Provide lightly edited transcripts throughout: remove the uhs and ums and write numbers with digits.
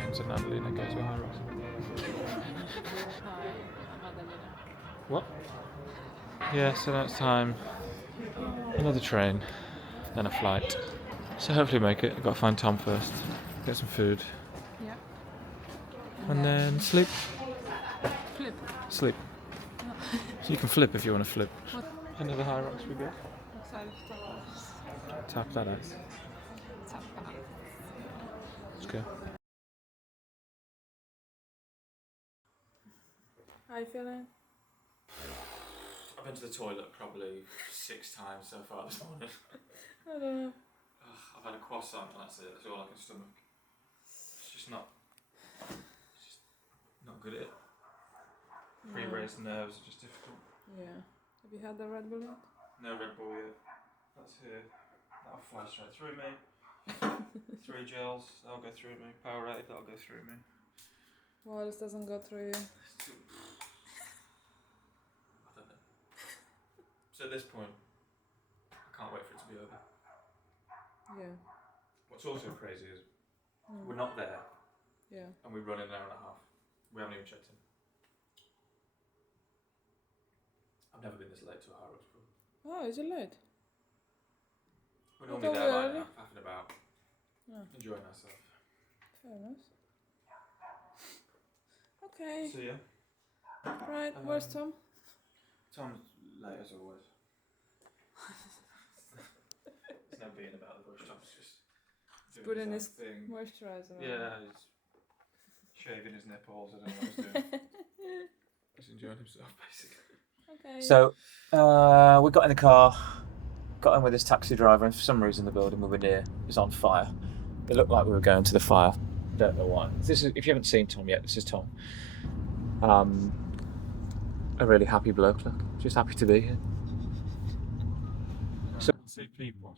James and Adelina go to Hyrox. Hi, I'm Adelina. What? Yeah, so now it's time. Another train, then a flight. So hopefully make it. I've got to find Tom first, get some food, Yeah. and then sleep. Flip. Sleep. Oh. So you can flip if you want to flip. What? Another Hyrox we got. Excited to Tap that out. tap out. Let's go. How you feeling? I've been to the toilet probably 6 times so far this morning. I don't know. I've had a croissant and that's it. That's all I can stomach. It's just not good at it. Pre-raised nerves are just difficult. Yeah. Have you had the Red Bull yet? No Red Bull yet. That's here. That'll fly straight through me. 3 gels, that'll go through me. Powerade, that'll go through me. Well, this doesn't go through you. I don't know. So at this point, I can't wait for it to be over. Yeah. What's also crazy is we're not there Yeah. and we run in an hour and a half. We haven't even checked in. I've never been this late to a Hyrox before. Oh, is it late? We're normally there by now, faffing about, enjoying ourselves. Fair enough. Okay. So yeah. Right, where's Tom? Tom's late as always. There's no being about the bush. Tom's just doing Putting his his thing. moisturiser on. Yeah, he's shaving his nipples. I don't know what he's doing. He's enjoying himself, basically. Okay. So we got in the car, got in with this taxi driver, and for some reason the building we were near was on fire. It looked like we were going to the fire. Don't know why. This is, if you haven't seen Tom yet, this is Tom. A really happy bloke, look. Just happy to be here. So, See people.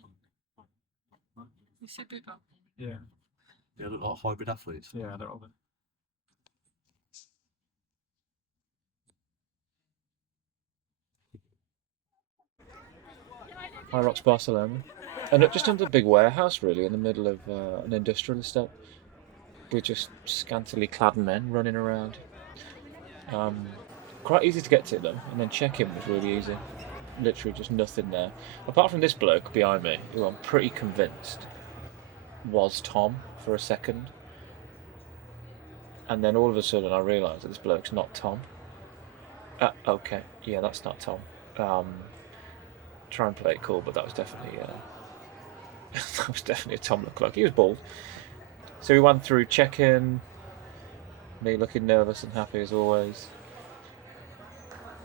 You see people? Yeah. They look like hybrid athletes. Yeah, they're all there. Hyrox, Barcelona. And just under a big warehouse, really, in the middle of an industrial estate. With just scantily clad men running around. Quite easy to get to them, and then check-in was really easy. Literally just nothing there. Apart from this bloke behind me, who I'm pretty convinced was Tom for a second. And then all of a sudden I realised that this bloke's not Tom. Okay, yeah, that's not Tom. Try and play it cool, but that was definitely a Tom look-like. He was bald. So we went through check-in, me looking nervous and happy as always.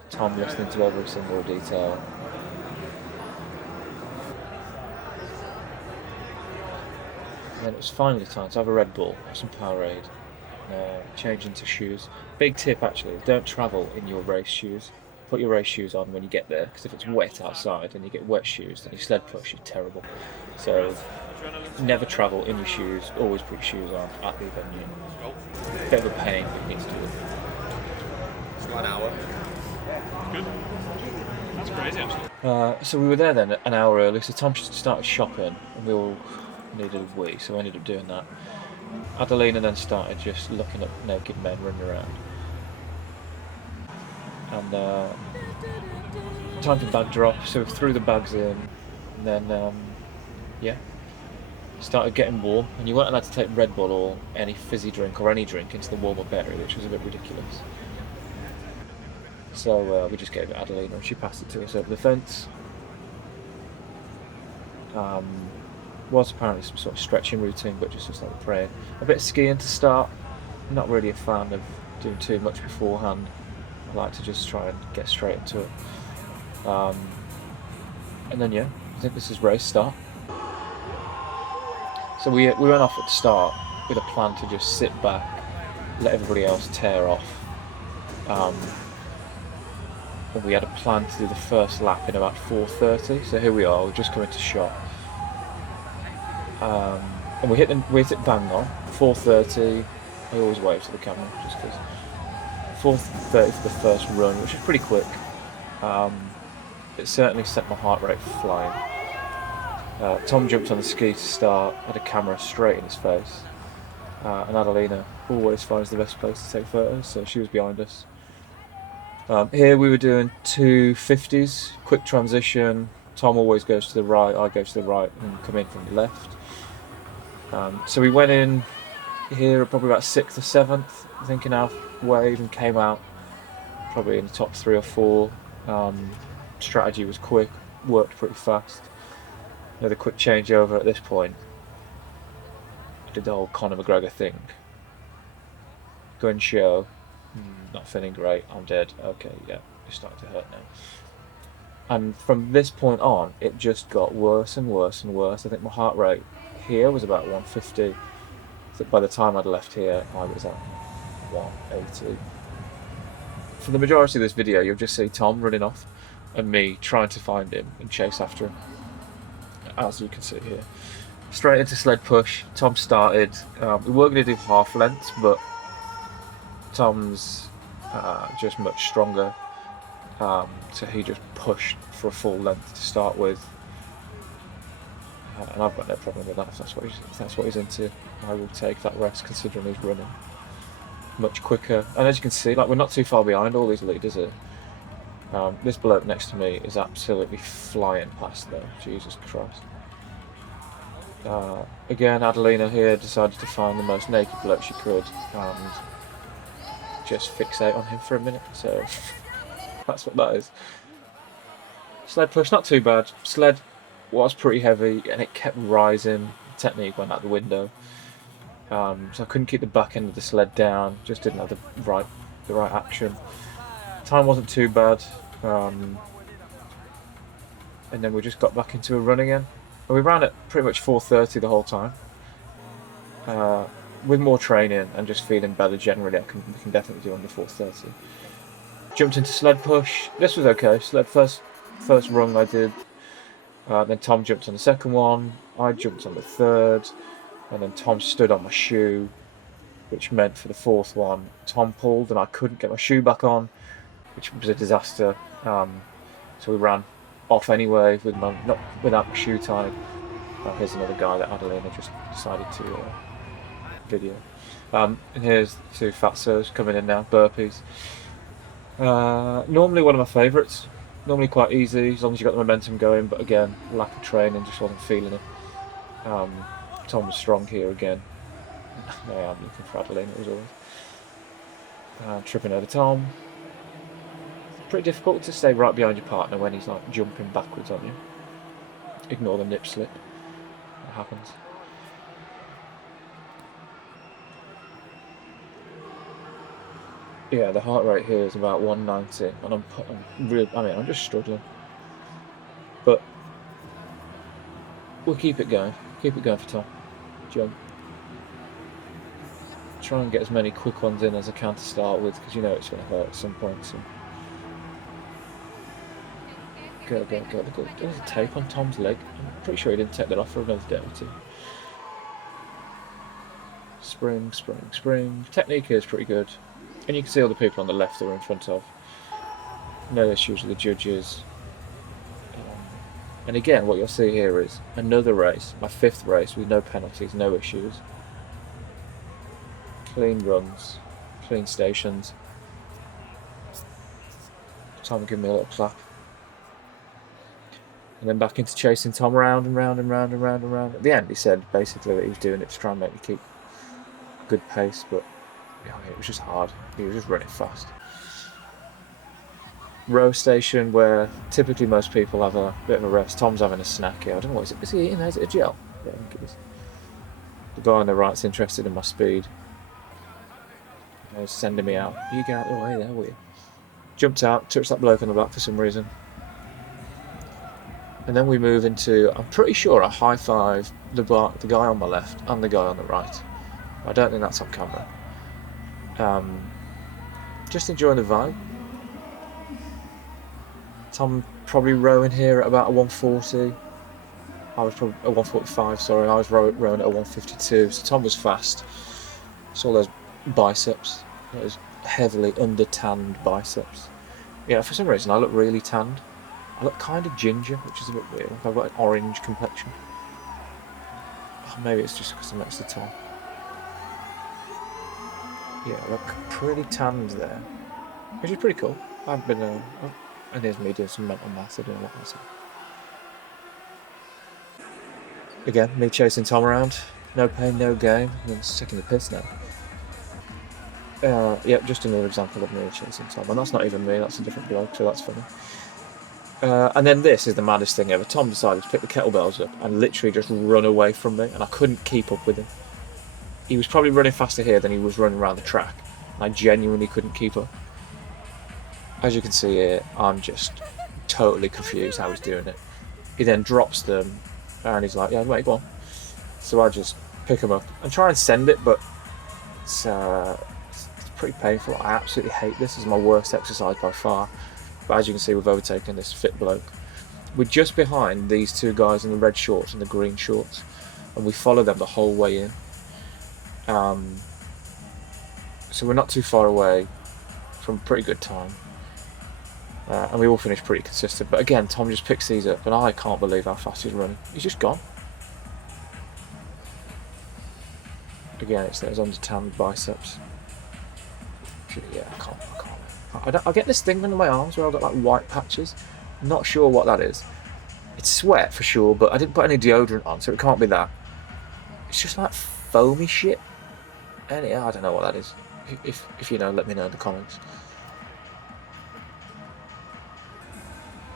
Tom listening to every single detail. And then it was finally time to have a Red Bull, some Powerade, change into shoes. Big tip actually, don't travel in your race shoes. Put your race shoes on when you get there, because if it's wet outside and you get wet shoes, then your sled push is terrible. So never travel in your shoes, always put your shoes on at the venue. Bit of a pain, but you need to do it. It's got an hour. Good. That's crazy, actually. So we were there then an hour early, so Tom started shopping and we all needed a wee, so we ended up doing that. Adelina then started just looking at naked men running around. And time for bag drop, so we threw the bags in, and then started getting warm. And you weren't allowed to take Red Bull or any fizzy drink or any drink into the warm-up area, which was a bit ridiculous. So we just gave it to Adelina and she passed it to us over the fence. Was apparently some sort of stretching routine, but just like praying. A bit of skiing to start. I'm not really a fan of doing too much beforehand. I like to just try and get straight into it. And then I think this is race start. So we went off at the start with a plan to just sit back, let everybody else tear off. And we had a plan to do the first lap in about 4:30. So here we are, we're just coming to shot. And we hit it bang on, 4:30. I always wave to the camera just because. 4:30 for the first run, which was pretty quick. It certainly set my heart rate flying. Tom jumped on the ski to start, had a camera straight in his face. and Adelina always finds the best place to take photos, so she was behind us. Here we were doing 250s, quick transition. Tom always goes to the right, I go to the right and come in from the left. So we went in here at probably about 6th or 7th, I think, in our wave, and came out probably in the top 3 or 4. Strategy was quick, worked pretty fast. Another quick changeover at this point. I did the whole Conor McGregor thing. Gun show, not feeling great, I'm dead. Okay, yeah, it's starting to hurt now. And from this point on, it just got worse and worse and worse. I think my heart rate here was about 150. So by the time I'd left here, I was at 180. For the majority of this video, you'll just see Tom running off and me trying to find him and chase after him, as you can see here. Straight into sled push. Tom started. We were going to do half lengths, but Tom's just much stronger, so he just pushed for a full length to start with, and I've got no problem with that. If that's what he's into, I will take that rest, considering he's running much quicker. And as you can see, like, we're not too far behind all these leaders here. This bloke next to me is absolutely flying past though. Jesus Christ. Again, Adelina here decided to find the most naked bloke she could and just fixate on him for a minute, so that's what that is. Sled push, not too bad. Sled was pretty heavy and it kept rising. Technique went out the window, so I couldn't keep the back end of the sled down, just didn't have the right action. Time wasn't too bad, and then we just got back into a run again. And we ran at pretty much 4:30 the whole time. With more training and just feeling better generally, we can definitely do under 4:30. Jumped into sled push. This was okay. Sled first rung I did. Then Tom jumped on the second one. I jumped on the third, and then Tom stood on my shoe, which meant for the fourth one, Tom pulled and I couldn't get my shoe back on, which was a disaster. So we ran off anyway not without my shoe tied. Here's another guy that Adelina just decided to video. And here's 2 fatsos coming in now, burpees. Normally one of my favourites, normally quite easy as long as you got the momentum going, but again, lack of training, just wasn't feeling it. Tom was strong here again. I am looking for Adelina as always. Tripping over Tom. Pretty difficult to stay right behind your partner when he's like jumping backwards on you. Ignore the nip slip. That happens. Yeah, the heart rate here is about 190, and I'm just struggling. But we'll keep it going. Keep it going for Tom. Jump. Try and get as many quick ones in as I can to start with, because you know it's going to hurt at some point. So. Go. There's a tape on Tom's leg. I'm pretty sure he didn't take that off for another day or 2. Spring. Technique here is pretty good. And you can see all the people on the left that we're in front of. No issues with the judges. And again, what you'll see here is another race, my 5th race, with no penalties, no issues. Clean runs, clean stations. Tom giving me a little clap. And then back into chasing Tom round and round. At the end, he said basically that he was doing it to try and make me keep good pace, but it was just hard. He was just running fast. Row station where typically most people have a bit of a rest. Tom's having a snack here. I don't know what is he eating there? Is it a gel? Yeah, I think it is. The guy on the right's interested in my speed. He's sending me out. You get out of the way there, will you? Jumped out, touched that bloke on the back for some reason. And then we move into, I'm pretty sure I high-five the guy on my left and the guy on the right. I don't think that's on camera. Just enjoying the vibe. Tom probably rowing here at about a 140. I was probably a 145, sorry. I was rowing at a 152. So Tom was fast. Saw those biceps, those heavily under-tanned biceps. Yeah, for some reason I look really tanned. I look kind of ginger, which is a bit weird. I've got an orange complexion. Oh, maybe it's just because I'm next to Tom. Yeah, look pretty tanned there, which is pretty cool. I've been, and there's me doing some mental maths. I don't know what that's. Again, me chasing Tom around. No pain, no gain. I'm just taking the piss now. Yeah, just another example of me chasing Tom. And that's not even me, that's a different bloke, so that's funny. And then this is the maddest thing ever. Tom decided to pick the kettlebells up and literally just run away from me, and I couldn't keep up with him. He was probably running faster here than he was running around the track. I genuinely couldn't keep up. As you can see here, I'm just totally confused how he's doing it. He then drops them, and he's like, yeah, wait, go on. So I just pick him up and try and send it, but it's pretty painful. I absolutely hate this. This is my worst exercise by far. But as you can see, we've overtaken this fit bloke. We're just behind these two guys in the red shorts and the green shorts, and we follow them the whole way in. So we're not too far away from a pretty good time. And we all finished pretty consistent. But again, Tom just picks these up, and I can't believe how fast he's running. He's just gone. Again, it's those under-tanned biceps. Yeah, I can't. I get this thing under my arms where I've got like white patches. I'm not sure what that is. It's sweat for sure, but I didn't put any deodorant on, so it can't be that. It's just like foamy shit. And I don't know what that is. If you know, let me know in the comments.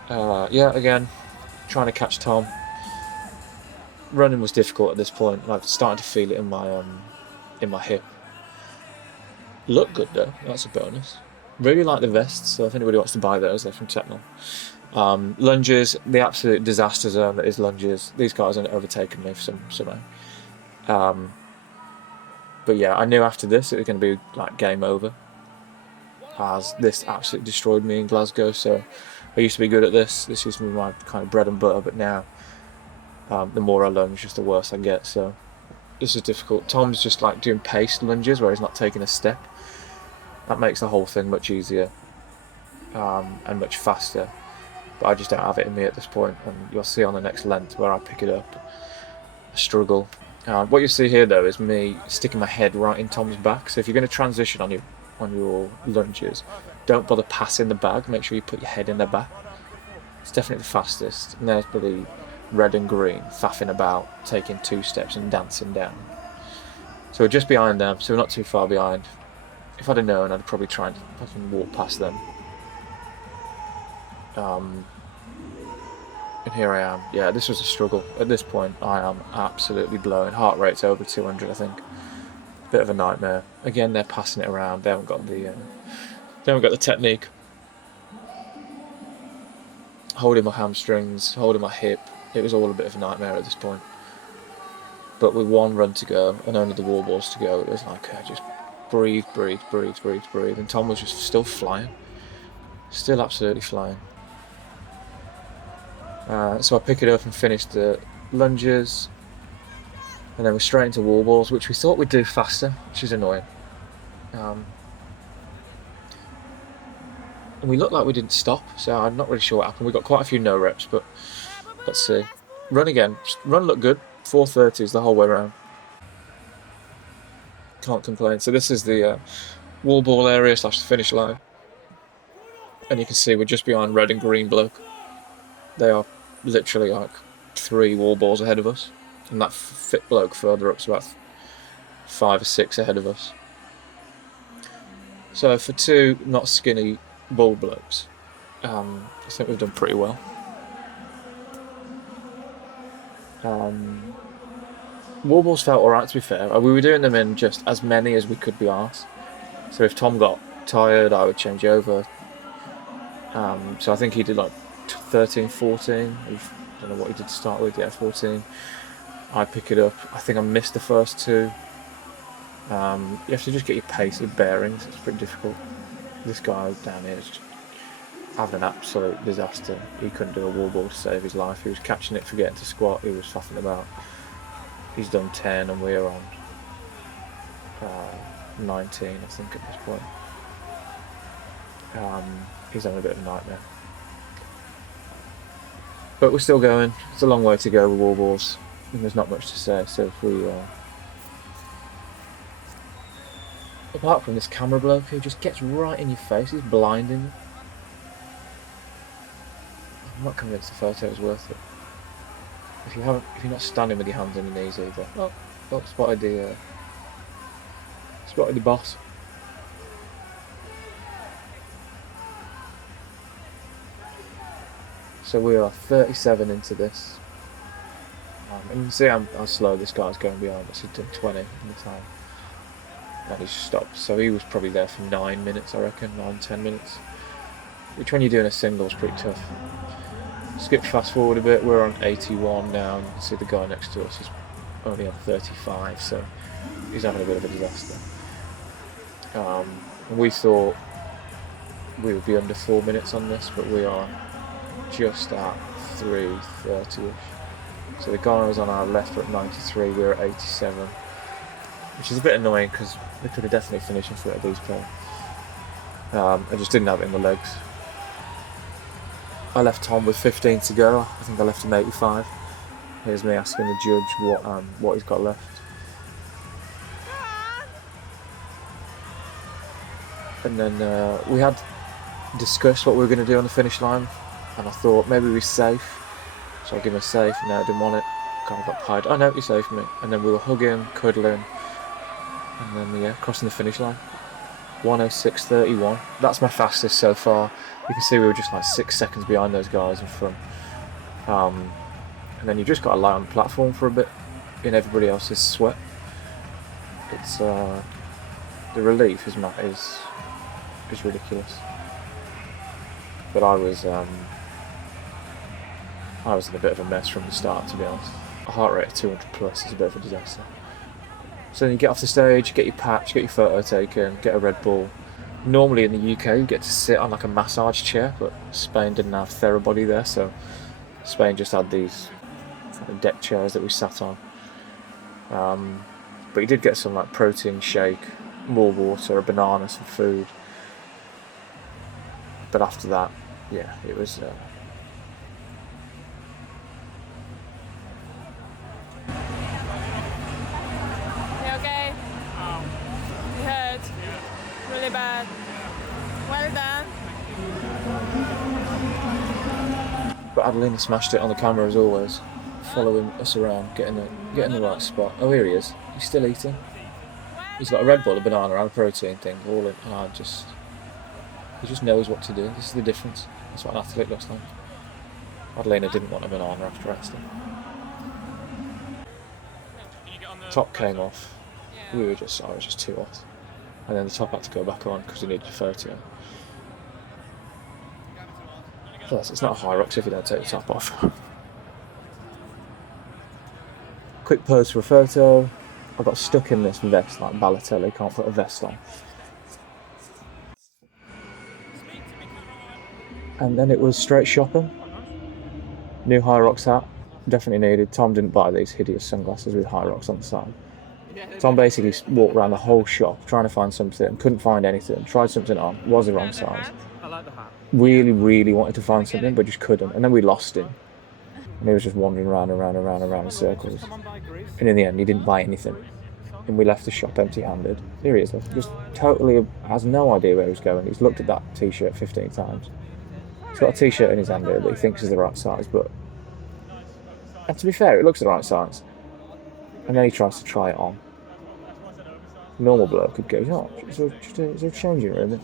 Yeah, again, trying to catch Tom. Running was difficult at this point, and I'm starting to feel it in my hip. Look good though, that's a bonus. Really like the vests, so if anybody wants to buy those, they're from Techno. Lunges, the absolute disaster zone that is lunges. These guys are overtaking me for somehow. But yeah, I knew after this it was going to be like game over, as this absolutely destroyed me in Glasgow. So I used to be good at this. This used to be my kind of bread and butter, but now the more I lunge, just the worse I get. So this is difficult. Tom's just like doing paced lunges where he's not taking a step. That makes the whole thing much easier and much faster. But I just don't have it in me at this point, and you'll see on the next length where I pick it up. I struggle. What you see here though is me sticking my head right in Tom's back. So if you're going to transition on your lunges, don't bother passing the bag. Make sure you put your head in the back. It's definitely the fastest. And there's bloody red and green faffing about, taking 2 steps and dancing down. So we're just behind them, so we're not too far behind. If I'd have known, I'd probably try and fucking walk past them. And here I am. Yeah, this was a struggle. At this point, I am absolutely blowing. Heart rate's over 200, I think. Bit of a nightmare. Again, they're passing it around. They haven't got the technique. Holding my hamstrings, holding my hip. It was all a bit of a nightmare at this point. But with one run to go and only the wall balls to go, it was like just breathe. And Tom was just still flying. Still absolutely flying. So I pick it up and finish the lunges, and then we're straight into wall balls, which we thought we'd do faster, which is annoying. And we looked like we didn't stop, so I'm not really sure what happened. We got quite a few no reps, but let's see. Run again. Run looked good. 430s the whole way around. Can't complain. So this is the wall ball area / the finish line, and you can see we're just behind red and green bloke. They are literally like 3 wall balls ahead of us, and that fit bloke further up's about 5 or 6 ahead of us. So for 2 not skinny ball blokes, I think we've done pretty well. Wall balls felt alright, to be fair. We were doing them in just as many as we could be arsed. So if Tom got tired, I would change over. So I think he did like 13, 14. I don't know what he did to start with. Yeah, 14. I pick it up. I think I missed the first 2. You have to just get your pace, your bearings. It's pretty difficult. This guy down here is just having an absolute disaster. He couldn't do a wall ball to save his life. He was catching it, forgetting to squat. He was faffing about. He's done 10 and we're on 19, I think, at this point. He's having a bit of a nightmare. But we're still going. It's a long way to go with wall balls, and there's not much to say. So if we Apart from this camera bloke who just gets right in your face, he's blinding you. I'm not convinced the photo is worth it. If you're not standing with your hands on your knees either. Oh, spotted the boss. So we are 37 into this. And you can see how slow this guy's going behind us. He's done 20 in the time. And he's stopped. So he was probably there for 9 minutes, I reckon, 9-10 minutes. Which when you're doing a single is pretty tough. Skip fast forward a bit, we're on 81 now, and you can see the guy next to us is only on 35, so he's having a bit of a disaster. We thought we would be under 4 minutes on this, but we are just at 3:30ish. So the guys on our left are at 93, we're at 87, which is a bit annoying because we could have definitely finished in front of these players. I just didn't have it in the legs. I left Tom with 15 to go. I think I left him 85. Here's me asking the judge what he's got left. And then we had discussed what we were going to do on the finish line, and I thought maybe we're safe. So I'll give him a safe. No, I didn't want it. Kind of got pied. Oh no, you're safe, mate. And then we were hugging, cuddling, and then crossing the finish line. 1:06:31. That's my fastest so far. You can see we were just like 6 seconds behind those guys in front. And then you just got to lie on the platform for a bit in everybody else's sweat. It's the relief is ridiculous. But I was in a bit of a mess from the start, to be honest. A heart rate of 200 plus is a bit of a disaster. So then you get off the stage, get your patch, get your photo taken, get a Red Bull. Normally in the UK you get to sit on like a massage chair, but Spain didn't have Therabody there, so Spain just had these deck chairs that we sat on. But you did get some like protein shake, more water, a banana, some food. But after that, yeah, it was... Really bad. Well done. But Adelina smashed it on the camera as always, following us around, getting the right spot. Oh, here he is. He's still eating. He's got a Red Bull, a banana, and a protein thing all in. And he just knows what to do. This is the difference. That's what an athlete looks like. Adelina didn't want a banana after resting. Top came off. I was just too hot. And then the top had to go back on because we needed a photo. Plus, it's not a Hyrox if you don't take the top off. Quick pose for a photo. I got stuck in this vest like Balotelli, can't put a vest on. And then it was straight shopping. New Hyrox hat, definitely needed. Tom didn't buy these hideous sunglasses with Hyrox on the side. Tom basically walked around the whole shop trying to find something, couldn't find anything, tried something on, was the wrong size. I like the hat. Really, really wanted to find something, but just couldn't. And then we lost him. And he was just wandering around in circles. And in the end, he didn't buy anything. And we left the shop empty-handed. Here he is, just totally has no idea where he's going. He's looked at that t-shirt 15 times. He's got a t-shirt in his hand here that he thinks is the right size, but... And to be fair, it looks the right size. And then he tries to try it on. Normal bloke could go, is there a changing room?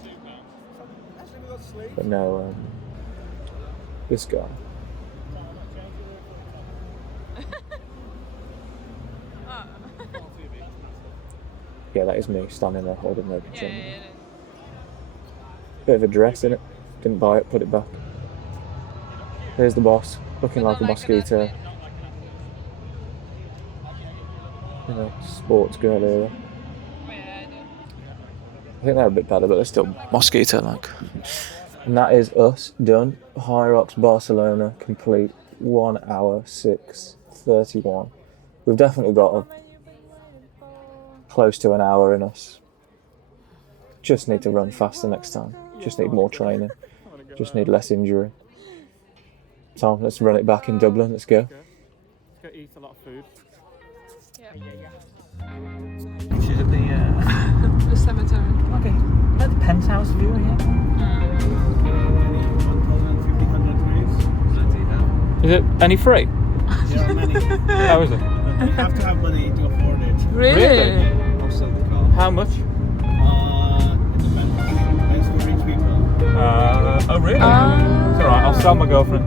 But no, this guy. Yeah, that is me standing there holding the thing. Bit of a dress in it. Didn't buy it, put it back. Here's the boss, looking like a mosquito. You know, sports girl here. I think they're a bit better, but they're still mosquito-like. And that is us done. Hyrox Barcelona complete. 1:06:31. We've definitely got close to an hour in us. Just need to run faster next time. Just need more training. Just need less injury. Tom, let's run it back in Dublin. Let's go. Let's go eat a lot of food. Yeah. She's at the The cemetery. view here. 嗯 Is it any free? There are many. How is it? You have to have money to afford it. Really? Also the car. How much? It depends. It's for rich people. Oh really? Ah. It's alright, I'll sell my girlfriend.